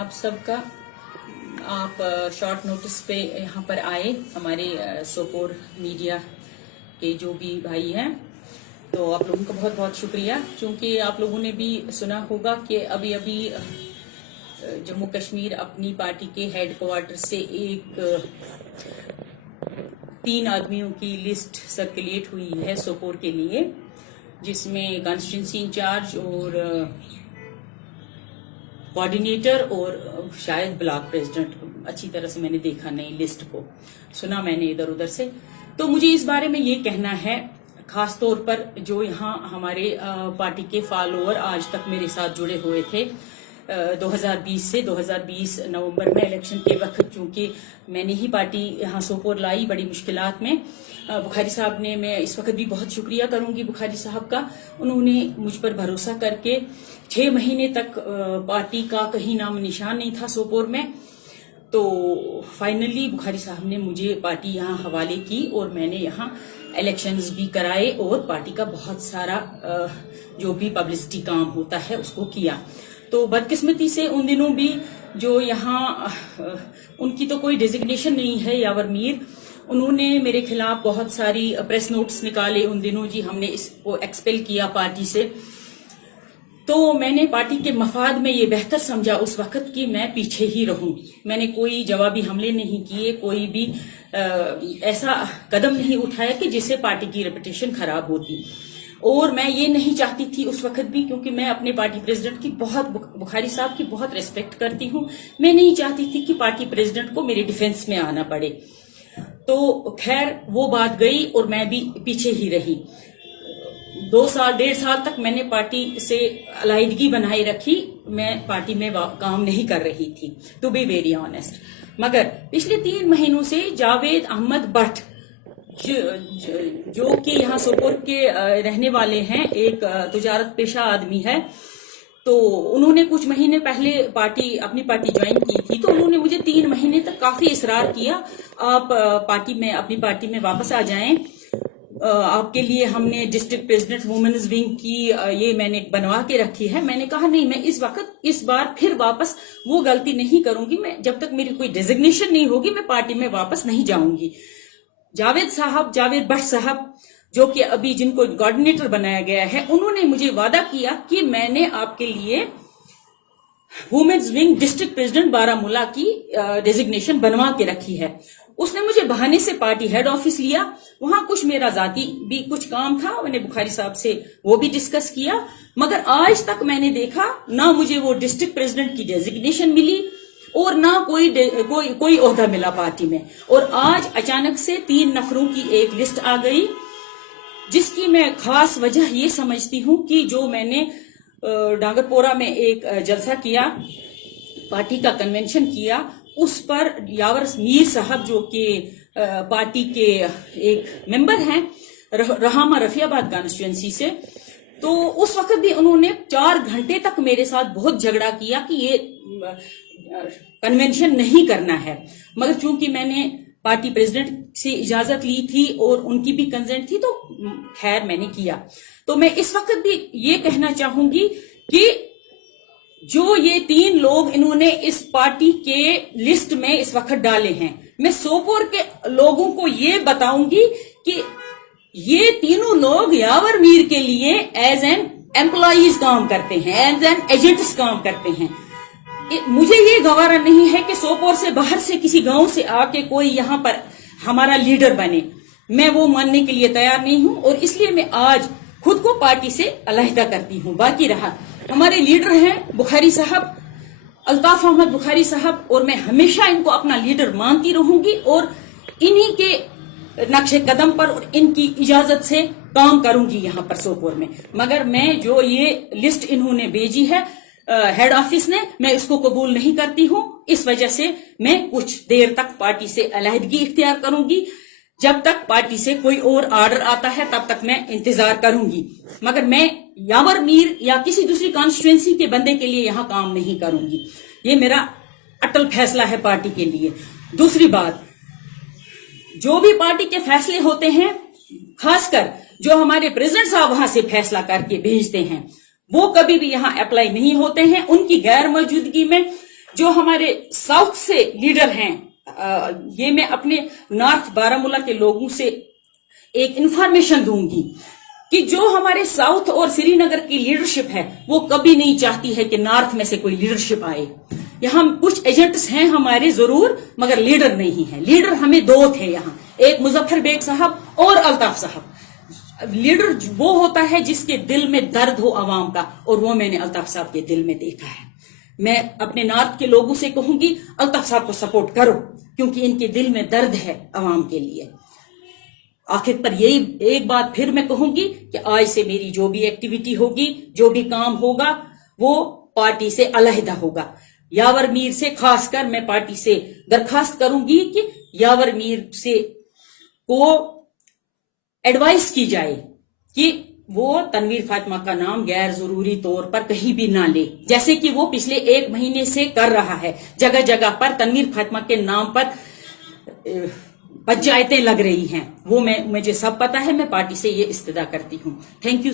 आप सबका। आप शॉर्ट नोटिस पे यहाँ पर आए, हमारे सोपोर मीडिया के जो भी भाई हैं, तो आप लोगों का बहुत बहुत शुक्रिया। क्योंकि आप लोगों ने भी सुना होगा कि अभी अभी जम्मू कश्मीर अपनी पार्टी के हेड क्वार्टर से एक 3 आदमियों की लिस्ट सर्कुलेट हुई है सोपोर के लिए, जिसमें कॉन्स्टिट्यूंसी इंचार्ज और कोऑर्डिनेटर और शायद ब्लॉक प्रेसिडेंट। अच्छी तरह से मैंने देखा नहीं, लिस्ट को सुना मैंने इधर उधर से। तो मुझे इस बारे में ये कहना है, खास तौर पर जो यहाँ हमारे पार्टी के फॉलोअर आज तक मेरे साथ जुड़े हुए थे 2020 से 2020 नवंबर में इलेक्शन के वक्त, चूंकि मैंने ही पार्टी यहाँ सोपोर लाई बड़ी मुश्किलात में। बुखारी साहब ने, मैं इस वक्त भी बहुत शुक्रिया करूंगी बुखारी साहब का, उन्होंने मुझ पर भरोसा करके 6 महीने तक पार्टी का कहीं नाम निशान नहीं था सोपोर में। तो फाइनली बुखारी साहब ने मुझे पार्टी यहाँ हवाले की और मैंने यहाँ इलेक्शंस भी कराए और पार्टी का बहुत सारा जो भी पब्लिसिटी काम होता है उसको किया। तो बदकिस्मती से उन दिनों भी जो यहाँ उनकी तो कोई डेजिग्नेशन नहीं है, यावर मीर, उन्होंने मेरे खिलाफ बहुत सारी प्रेस नोट्स निकाले उन दिनों। जी, हमने इसको एक्सपेल किया पार्टी से। तो मैंने पार्टी के मफाद में ये बेहतर समझा उस वक्त कि मैं पीछे ही रहूं। मैंने कोई जवाबी हमले नहीं किए, कोई भी ऐसा कदम नहीं उठाया कि जिससे पार्टी की रेपुटेशन खराब होती। और मैं ये नहीं चाहती थी उस वक्त भी, क्योंकि मैं अपने पार्टी प्रेसिडेंट की बहुत, बुखारी साहब की बहुत रिस्पेक्ट करती हूँ। मैं नहीं चाहती थी कि पार्टी प्रेसिडेंट को मेरे डिफेंस में आना पड़े। तो खैर वो बात गई और मैं भी पीछे ही रही। 2 साल 1.5 साल तक मैंने पार्टी से अलाइदगी बनाए रखी। मैं पार्टी में काम नहीं कर रही थी, टू बी वेरी ऑनेस्ट। मगर पिछले 3 महीनों से जावेद अहमद भट्ट, जो कि यहाँ सोपोर के रहने वाले हैं, एक तुजारत पेशा आदमी है, तो उन्होंने कुछ महीने पहले अपनी पार्टी ज्वाइन की थी। तो उन्होंने मुझे 3 महीने तक काफी इसरार किया, आप अपनी पार्टी में वापस आ जाएं, आपके लिए हमने डिस्ट्रिक्ट प्रेसिडेंट वुमेन्स विंग की ये मैंने बनवा के रखी है। मैंने कहा नहीं, मैं इस बार फिर वापस वो गलती नहीं करूंगी। मैं जब तक मेरी कोई डेजिग्नेशन नहीं होगी मैं पार्टी में वापस नहीं जाऊंगी। जावेद भट्ट साहब, जो कि अभी जिनको कोऑर्डिनेटर बनाया गया है, उन्होंने मुझे वादा किया कि मैंने आपके लिए women's wing district president Baramulla की डेजिग्नेशन बनवा के रखी है। उसने मुझे बहाने से पार्टी हेड ऑफिस लिया, वहां कुछ मेरा जाती भी कुछ काम था, मैंने बुखारी साहब से वो भी डिस्कस किया। मगर आज तक मैंने देखा ना मुझे वो डिस्ट्रिक्ट प्रेसिडेंट की डेजिग्नेशन मिली और ना कोई ओहदा मिला पार्टी में। और आज अचानक से 3 नफरों की एक लिस्ट आ गई, जिसकी मैं खास वजह ये समझती हूँ कि जो मैंने डांगरपोरा में एक जलसा किया, पार्टी का कन्वेंशन किया, उस पर यावर मीर साहब, जो कि पार्टी के एक मेंबर हैं रहामा रफियाबाद कॉन्स्टिट्यूएंसी से, तो उस वक्त भी उन्होंने 4 घंटे तक मेरे साथ बहुत झगड़ा किया कि ये कन्वेंशन नहीं करना है। मगर चूंकि मैंने पार्टी प्रेसिडेंट से इजाजत ली थी और उनकी भी कंसेंट थी, तो खैर मैंने किया। तो मैं इस वक्त भी ये कहना चाहूंगी कि जो ये 3 लोग इन्होंने इस पार्टी के लिस्ट में इस वक्त डाले हैं, मैं सोपोर के लोगों को ये बताऊंगी कि ये तीनों लोग यावर मीर के लिए एज एन एम्प्लॉइज काम करते हैं, एज एन एजेंट्स काम करते हैं। मुझे ये गवारा नहीं है कि सोपोर से बाहर से किसी गांव से आके कोई यहाँ पर हमारा लीडर बने। मैं वो मानने के लिए तैयार नहीं हूं और इसलिए मैं आज खुद को पार्टी से अलहदा करती हूं। बाकी रहा हमारे लीडर हैं बुखारी साहब, अल्ताफ अहमद बुखारी साहब, और मैं हमेशा इनको अपना लीडर मानती रहूंगी और इन्हीं के नक्शे कदम पर और इनकी इजाजत से काम करूंगी यहाँ पर सोपोर में। मगर मैं जो ये लिस्ट इन्होंने भेजी है हेड ऑफिस ने, मैं इसको कबूल नहीं करती हूँ। इस वजह से मैं कुछ देर तक पार्टी से अलहदगी इख्तियार करूंगी। जब तक पार्टी से कोई और ऑर्डर आता है तब तक मैं इंतजार करूंगी, मगर मैं यावर मीर या किसी दूसरी कॉन्स्टिट्यूएंसी के बंदे के लिए यहाँ काम नहीं करूंगी। ये मेरा अटल फैसला है पार्टी के लिए। दूसरी बात, जो भी पार्टी के फैसले होते हैं, खासकर जो हमारे प्रेसिडेंट साहब वहां से फैसला करके भेजते हैं, वो कभी भी यहाँ अप्लाई नहीं होते हैं। उनकी गैर मौजूदगी में جو ہمارے ساؤتھ سے لیڈر ہیں، یہ میں اپنے نارتھ بارامولہ کے لوگوں سے ایک انفارمیشن دوں گی کہ جو ہمارے ساؤتھ اور سری نگر کی لیڈرشپ ہے وہ کبھی نہیں چاہتی ہے کہ نارتھ میں سے کوئی لیڈرشپ آئے. یہاں کچھ ایجنٹس ہیں ہمارے ضرور، مگر لیڈر نہیں ہیں. لیڈر ہمیں دو تھے یہاں، ایک مظفر بیگ صاحب اور الطاف صاحب. لیڈر وہ ہوتا ہے جس کے دل میں درد ہو عوام کا، اور وہ میں نے الطاف صاحب کے دل میں دیکھا ہے. میں اپنے نارتھ کے لوگوں سے کہوں گی الطاف صاحب کو سپورٹ کرو، کیونکہ ان کے دل میں درد ہے عوام کے لیے. آخر پر یہی ایک بات پھر میں کہوں گی کہ آج سے میری جو بھی ایکٹیویٹی ہوگی، جو بھی کام ہوگا، وہ پارٹی سے علیحدہ ہوگا. یاور میر سے خاص کر میں پارٹی سے درخواست کروں گی کہ یاور میر سے کو ایڈوائز کی جائے کہ وہ تنویر فاطمہ کا نام غیر ضروری طور پر کہیں بھی نہ لے، جیسے کہ وہ پچھلے 1 مہینے سے کر رہا ہے. جگہ جگہ پر تنویر فاطمہ کے نام پر پنچایتیں لگ رہی ہیں. وہ مجھے سب پتا ہے، میں پارٹی سے یہ استدعا کرتی ہوں. Thank you.